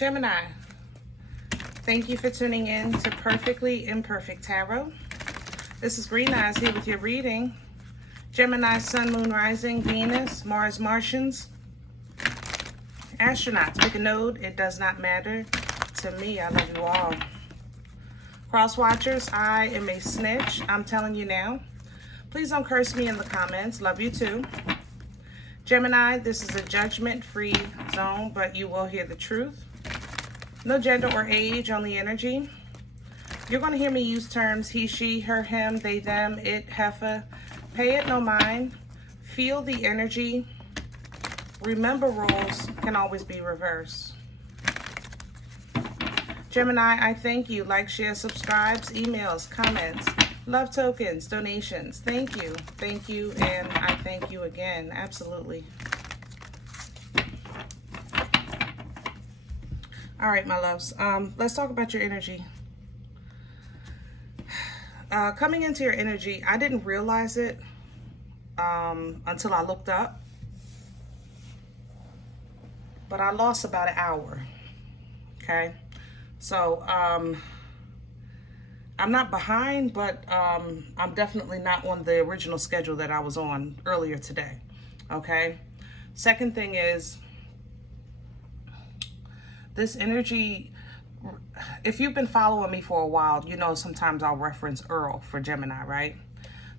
Gemini, thank you for tuning in to Perfectly Imperfect Tarot. This is Green Eyes here with your reading. Gemini, Sun, Moon, Rising, Venus, Mars, Martians, astronauts. Pick a node. It does not matter to me. I love you all. Cross watchers, I am a snitch. I'm telling you now. Please don't curse me in the comments. Love you too. Gemini, this is a judgment-free zone, but you will hear the truth. No gender or age, only energy. You're going to hear me use terms he, she, her, him, they, them, it, heifer. Pay it no mind. Feel the energy. Remember, roles can always be reversed. Gemini, I thank you. Like, share, subscribes, emails, comments, love tokens, donations. Thank you, and I thank you again. Absolutely. All right, my loves. Let's talk about your energy. Coming into your energy, I didn't realize it until I looked up, but I lost about an hour. Okay, so I'm not behind, but I'm definitely not on the original schedule that I was on earlier today. Okay, second thing is, this energy, if you've been following me for a while, you know sometimes I'll reference Earl for Gemini, right?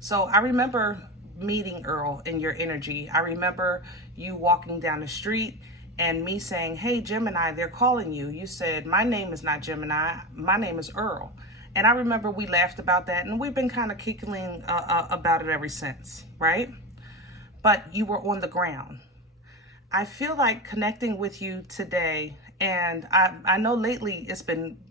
So I remember meeting Earl in your energy. I remember you walking down the street and me saying, hey, Gemini, they're calling you. You said, my name is not Gemini, my name is Earl. And I remember we laughed about that, and we've been kind of giggling about it ever since, right? But you were on the ground. I feel like connecting with you today, and I know lately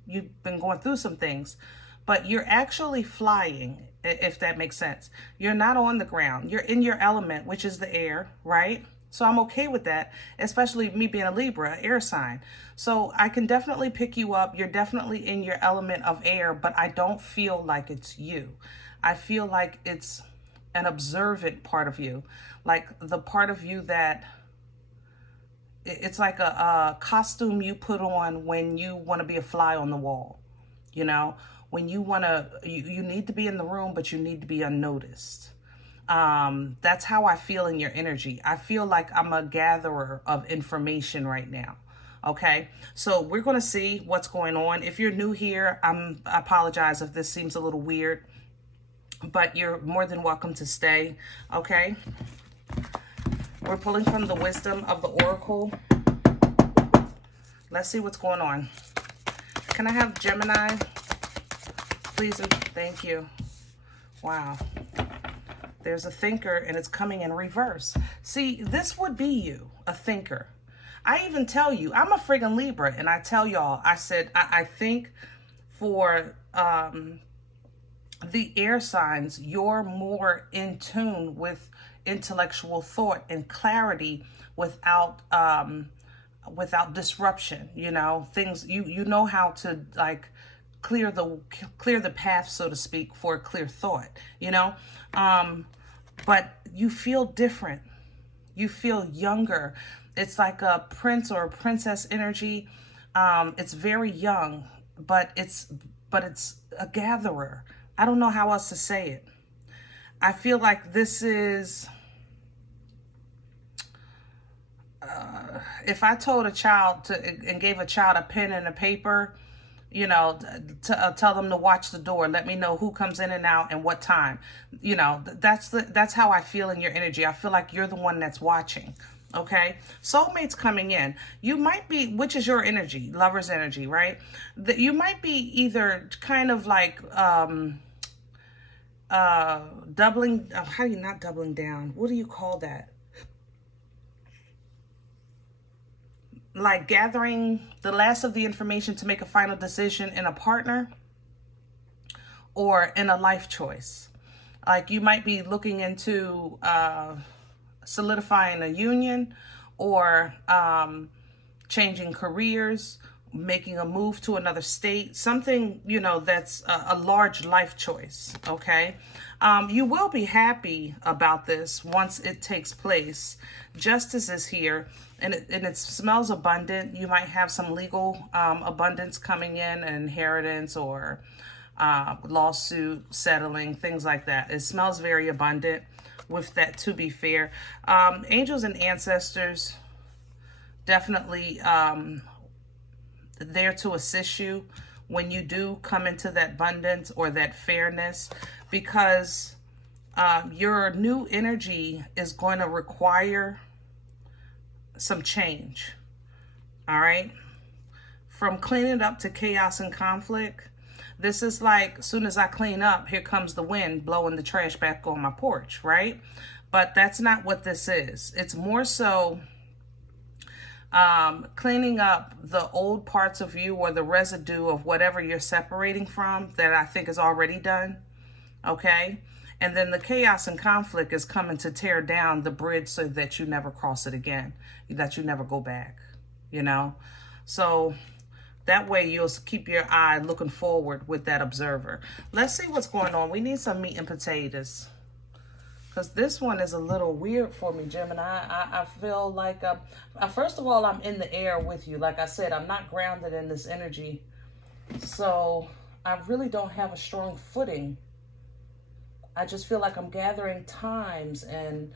you've been going through some things, but you're actually flying, if that makes sense. You're not on the ground. You're in your element, which is the air, right? So I'm okay with that, especially me being a Libra, air sign. So I can definitely pick you up. You're definitely in your element of air, but I don't feel like it's you. I feel like it's an observant part of you, like the part of you that it's like a costume you put on when you want to be a fly on the wall, you know, when you want to, you need to be in the room, but you need to be unnoticed. That's how I feel in your energy. I feel like I'm a gatherer of information right now. Okay, so we're going to see what's going on. If you're new here, I apologize if this seems a little weird, but you're more than welcome to stay. Okay. We're pulling from the wisdom of the oracle. Let's see what's going on. Can I have Gemini, please? And thank you. Wow. There's a thinker, and it's coming in reverse. See, this would be you, a thinker. I even tell you, I'm a friggin' Libra, and I tell y'all, I said, I think for the air signs, you're more in tune with intellectual thought and clarity without disruption. You know, things you know how to like clear the path, so to speak, for a clear thought, you know. But you feel different. You feel younger. It's like a prince or a princess energy. It's very young, but it's a gatherer. I don't know how else to say it. I feel like this is, if I told a child and gave a child a pen and a paper, you know, to tell them to watch the door, let me know who comes in and out and what time, you know, that's how I feel in your energy. I feel like you're the one that's watching. Okay, soulmates coming in. You might be, which is your energy, lover's energy, right? That you might be either kind of like doubling, how do you not doubling down? What do you call that? Like gathering the last of the information to make a final decision in a partner or in a life choice. Like you might be looking into solidifying a union or changing careers making a move to another state, something, you know, that's a large life choice, okay? You will be happy about this once it takes place. Justice is here, and it smells abundant. You might have some legal abundance coming in, an inheritance or lawsuit settling, things like that. It smells very abundant with that, to be fair. Angels and ancestors definitely there to assist you when you do come into that abundance or that fairness, because your new energy is going to require some change. All right, from cleaning up to chaos and conflict. This is like, as soon as I clean up, here comes the wind blowing the trash back on my porch, right? But that's not what this is. It's more so cleaning up the old parts of you or the residue of whatever you're separating from that I think is already done, okay? And then the chaos and conflict is coming to tear down the bridge so that you never cross it again, that you never go back, you know? So that way you'll keep your eye looking forward with that observer. Let's see what's going on. We need some meat and potatoes, because this one is a little weird for me, Gemini. I feel like, first of all, I'm in the air with you. Like I said, I'm not grounded in this energy. So I really don't have a strong footing. I just feel like I'm gathering times and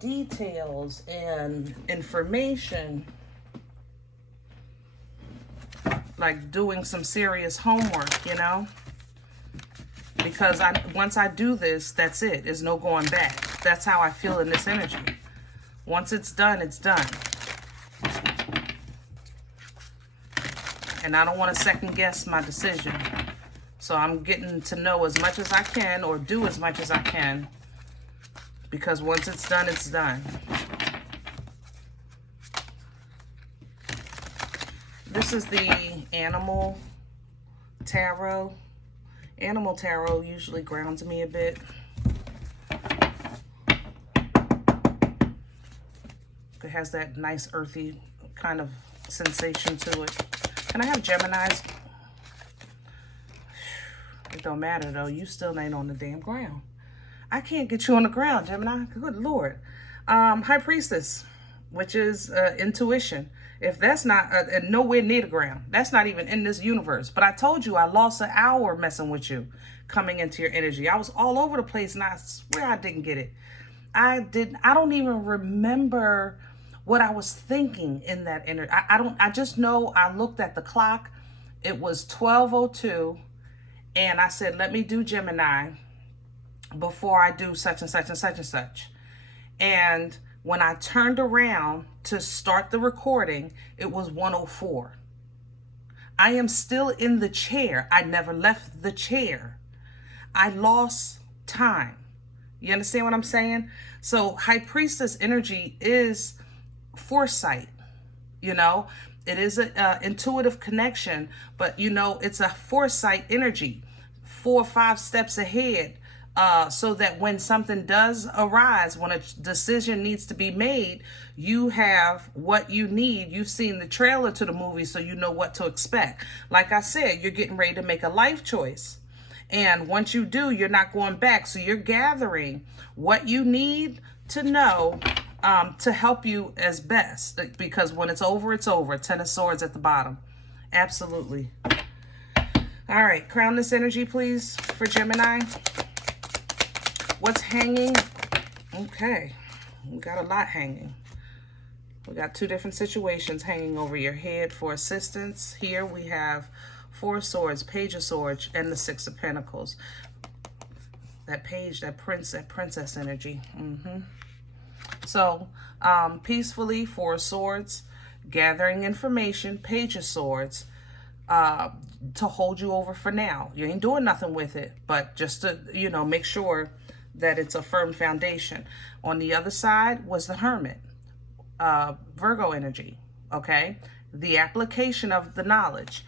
details and information. Like doing some serious homework, you know? Because once I do this, that's it. There's no going back. That's how I feel in this energy. Once it's done, it's done. And I don't want to second guess my decision. So I'm getting to know as much as I can, or do as much as I can. Because once it's done, it's done. This is the Animal Tarot. Animal Tarot usually grounds me a bit. It has that nice earthy kind of sensation to it. Can I have Geminis? It don't matter though. You still ain't on the damn ground. I can't get you on the ground, Gemini. Good Lord. High Priestess, which is intuition. If that's not nowhere near the ground, that's not even in this universe. But I told you I lost an hour messing with you, coming into your energy. I was all over the place, and I swear I didn't get it. I don't even remember what I was thinking in that energy. I just know I looked at the clock. It was 12:02, and I said, let me do Gemini before I do such and such and such and such. And when I turned around to start the recording, it was 1:04. I am still in the chair. I never left the chair. I lost time. You understand what I'm saying? So High Priestess energy is foresight. You know, it is an intuitive connection, but you know, it's a foresight energy, 4 or 5 steps ahead. So that when something does arise, when a decision needs to be made, you have what you need. You've seen the trailer to the movie, so you know what to expect. Like I said, you're getting ready to make a life choice. And once you do, you're not going back. So you're gathering what you need to know to help you as best. Because when it's over, it's over. 10 of Swords at the bottom. Absolutely. All right, crown this energy, please, for Gemini. What's hanging? Okay, we got a lot hanging. We got 2 different situations hanging over your head for assistance. Here we have 4 of Swords, Page of Swords, and the 6 of Pentacles. That page, that prince, that princess energy. So, peacefully, 4 of Swords, gathering information, Page of Swords, to hold you over for now. You ain't doing nothing with it, but just to, you know, make sure that it's a firm foundation. On the other side was the Hermit, Virgo energy, okay? The application of the knowledge.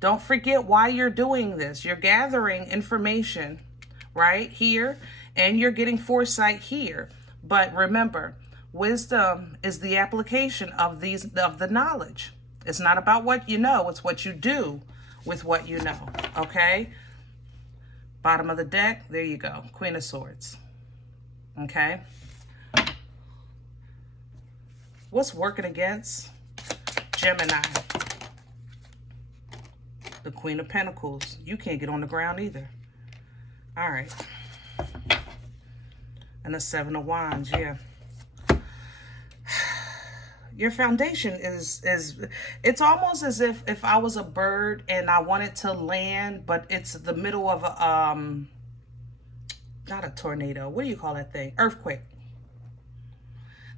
Don't forget why you're doing this. You're gathering information right here, and you're getting foresight here. But remember, wisdom is the application of the knowledge. It's not about what you know. It's what you do with what you know. Okay? Bottom of the deck. There you go. Queen of Swords. Okay? What's working against Gemini? The Queen of Pentacles. You can't get on the ground either. All right. And the Seven of Wands. Yeah. Your foundation is it's almost as if I was a bird and I wanted to land, but it's the middle of a not a tornado. What do you call that thing? Earthquake.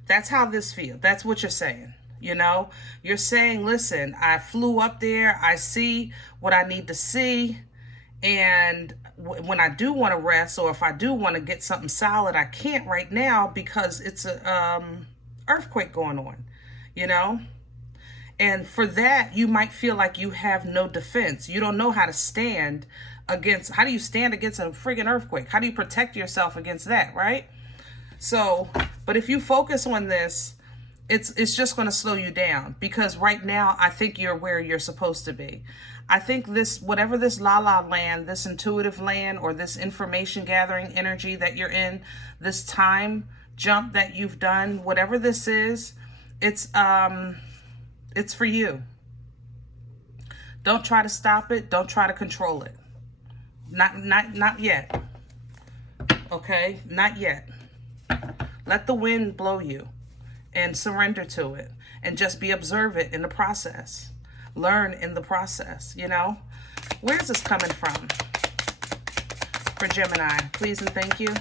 That's how this feels. That's what you're saying. You know, you're saying, listen, I flew up there. I see what I need to see. And when I do want to rest, or if I do want to get something solid, I can't right now because it's a earthquake going on, you know? And for that, you might feel like you have no defense. You don't know how to stand against, how do you stand against a friggin' earthquake? How do you protect yourself against that, right? So, but if you focus on this, it's just going to slow you down, because right now I think you're where you're supposed to be. I think this, whatever this la-la land, this intuitive land, or this information gathering energy that you're in, this time jump that you've done, whatever this is, it's for you. Don't try to stop it. Don't try to control it. Not yet. Okay? Not yet. Let the wind blow you and surrender to it, and just be observant in the process. Learn in the process, you know? Where's this coming from for Gemini? Please and thank you.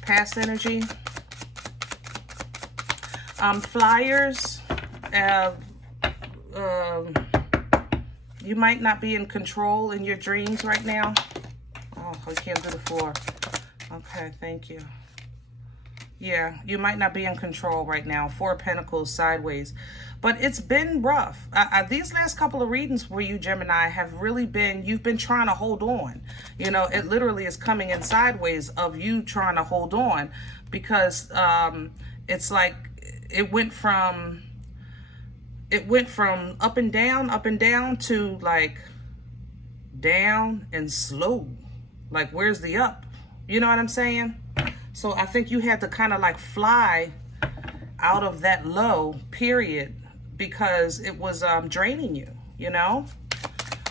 Past energy. Flyers. You might not be in control in your dreams right now. Oh, I can't do the floor. Okay, thank you. Yeah, you might not be in control right now. Four of Pentacles sideways. But it's been rough. These last couple of readings for you, Gemini, have really been, you've been trying to hold on. You know, it literally is coming in sideways of you trying to hold on, because it's like it went from up and down to like down and slow. Like, where's the up? You know what I'm saying? So I think you had to kind of like fly out of that low period, because it was draining you, you know?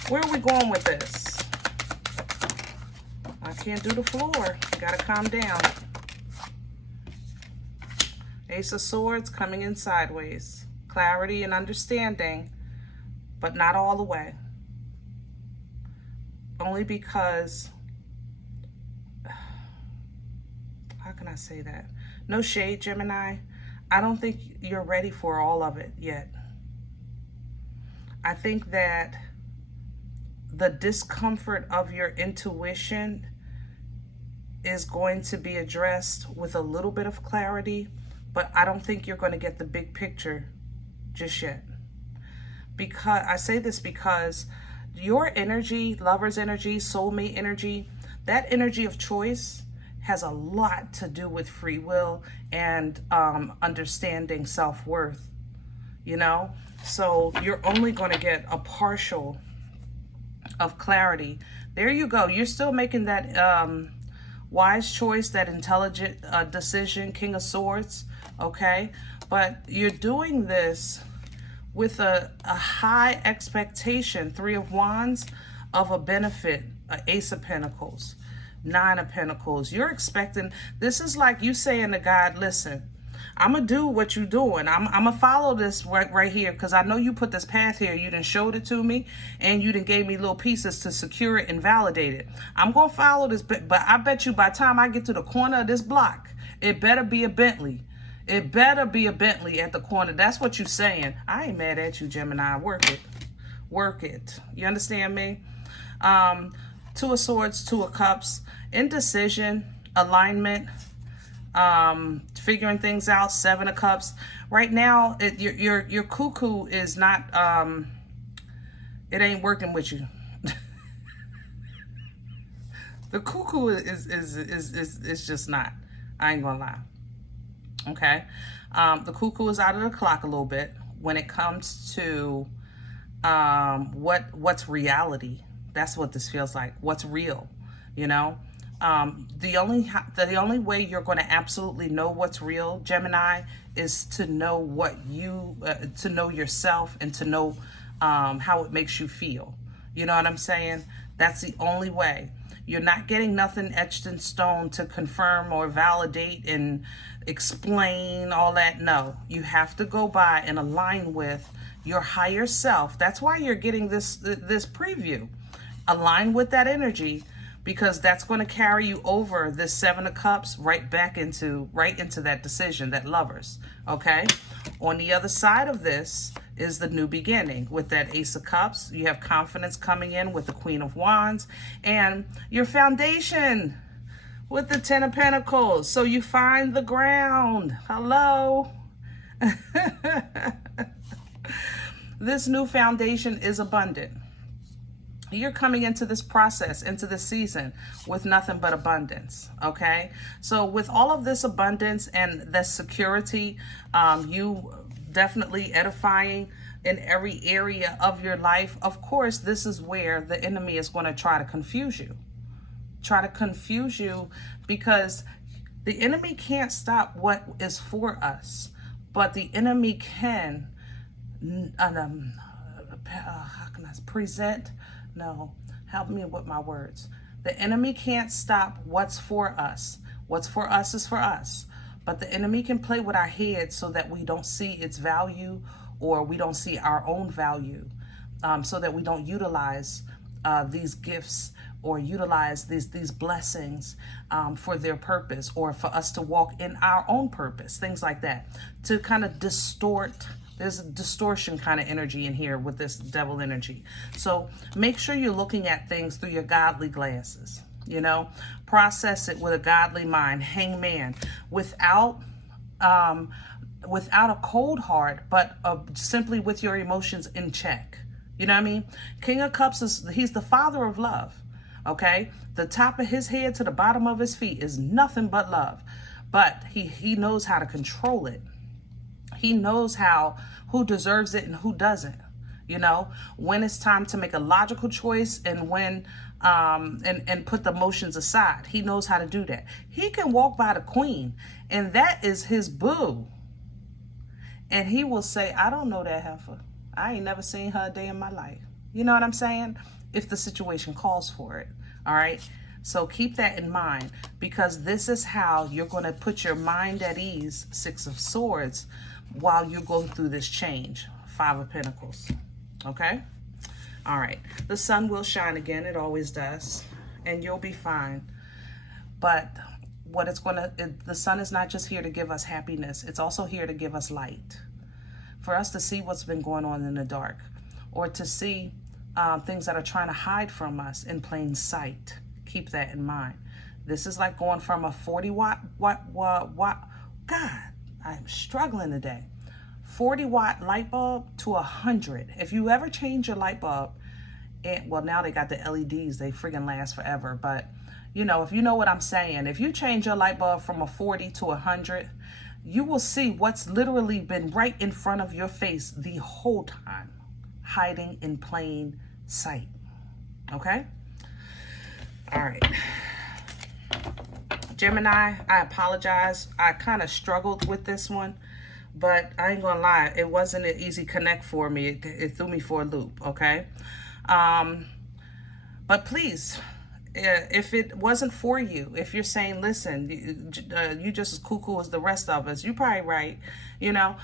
Where are we going with this? I can't do the floor. Gotta calm down. Ace of Swords coming in sideways. Clarity and understanding, but not all the way. Only because, how can I say that? No shade, Gemini. I don't think you're ready for all of it yet. I think that the discomfort of your intuition is going to be addressed with a little bit of clarity, but I don't think you're going to get the big picture just yet. Because I say this because your energy, lover's energy, soulmate energy, that energy of choice has a lot to do with free will and understanding self-worth, you know? So you're only going to get a partial of clarity. There you go. You're still making that wise choice, that intelligent decision, King of Swords, okay? But you're doing this with a high expectation, Three of Wands, of a benefit, Ace of Pentacles, Nine of Pentacles. You're expecting, this is like you saying to God, listen, I'm going to do what you're doing. I'm going to follow this right here, because I know you put this path here. You done showed it to me, and you done gave me little pieces to secure it and validate it. I'm going to follow this, but I bet you by the time I get to the corner of this block, it better be a Bentley. It better be a Bentley at the corner. That's what you're saying. I ain't mad at you, Gemini. Work it. Work it. You understand me? Two of Swords, Two of Cups, indecision, alignment, figuring things out, Seven of Cups. Right now, your cuckoo is not, it ain't working with you. The cuckoo is just not. I ain't gonna lie. Okay, the cuckoo is out of the clock a little bit. when it comes to what's reality. That's what this feels like. What's real, you know? The only way you're going to absolutely know what's real, Gemini, is to know what you to know yourself and to know how it makes you feel. You know what I'm saying? That's the only way. You're not getting nothing etched in stone to confirm or validate and explain all that. No, you have to go by and align with your higher self. That's why you're getting this preview. Align with that energy, because that's going to carry you over this Seven of Cups right into that decision, that Lovers. Okay. On the other side of this is the new beginning with that Ace of Cups. You have confidence coming in with the Queen of Wands, and your foundation with the Ten of Pentacles. So you find the ground. Hello. This new foundation is abundant. You're coming into this process, into this season with nothing but abundance, okay? So with all of this abundance and the security, you definitely edifying in every area of your life, of course, this is where the enemy is going to try to confuse you. Try to confuse you, because the enemy can't stop what is for us, but the enemy can, how can I present? No, help me with my words. The enemy can't stop what's for us. What's for us is for us. But the enemy can play with our heads so that we don't see its value, or we don't see our own value, so that we don't utilize these gifts or utilize these blessings for their purpose, or for us to walk in our own purpose, things like that, to kind of distort. There's a distortion kind of energy in here with this devil energy. So make sure you're looking at things through your godly glasses, you know, process it with a godly mind, hangman, without a cold heart, but simply with your emotions in check. You know what I mean? King of Cups he's the father of love. Okay. The top of his head to the bottom of his feet is nothing but love, but he knows how to control it. He knows who deserves it and who doesn't, you know, when it's time to make a logical choice, and when, and put the emotions aside. He knows how to do that. He can walk by the queen, and that is his boo. And he will say, I don't know that heifer. I ain't never seen her a day in my life. You know what I'm saying? If the situation calls for it. All right. So keep that in mind, because this is how you're going to put your mind at ease, Six of Swords, while you're going through this change, Five of Pentacles. Okay? All right. The sun will shine again. It always does. And you'll be fine. But the sun is not just here to give us happiness. It's also here to give us light. For us to see what's been going on in the dark, or to see things that are trying to hide from us in plain sight. Keep that in mind. This is like going from a 40 watt, God, I'm struggling today. 40 watt light bulb to 100. If you ever change your light bulb, well, now they got the LEDs, they friggin' last forever. But you know, if you know what I'm saying, if you change your light bulb from a 40 to 100, you will see what's literally been right in front of your face the whole time, hiding in plain sight. Okay? All right. Gemini, I apologize. I kind of struggled with this one, but I ain't gonna lie, it wasn't an easy connect for me. It threw me for a loop, okay? But please, if it wasn't for you, if you're saying, listen, you just as cuckoo as the rest of us, you're probably right. You know,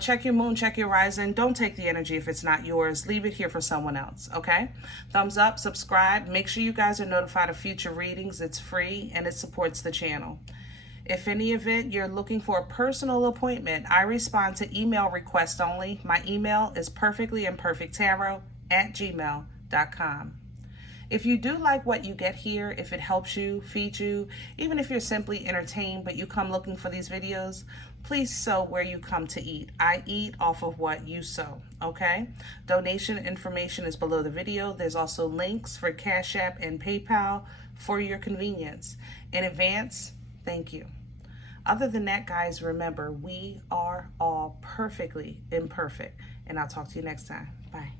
check your moon, check your rising. Don't take the energy if it's not yours. Leave it here for someone else, okay? Thumbs up, subscribe. Make sure you guys are notified of future readings. It's free and it supports the channel. If in the event you're looking for a personal appointment, I respond to email requests only. My email is perfectlyimperfecttarot@gmail.com. If you do like what you get here, if it helps you, feeds you, even if you're simply entertained but you come looking for these videos, please sow where you come to eat. I eat off of what you sow, okay? Donation information is below the video. There's also links for CashApp and PayPal for your convenience. In advance, thank you. Other than that, guys, remember, we are all perfectly imperfect. And I'll talk to you next time. Bye.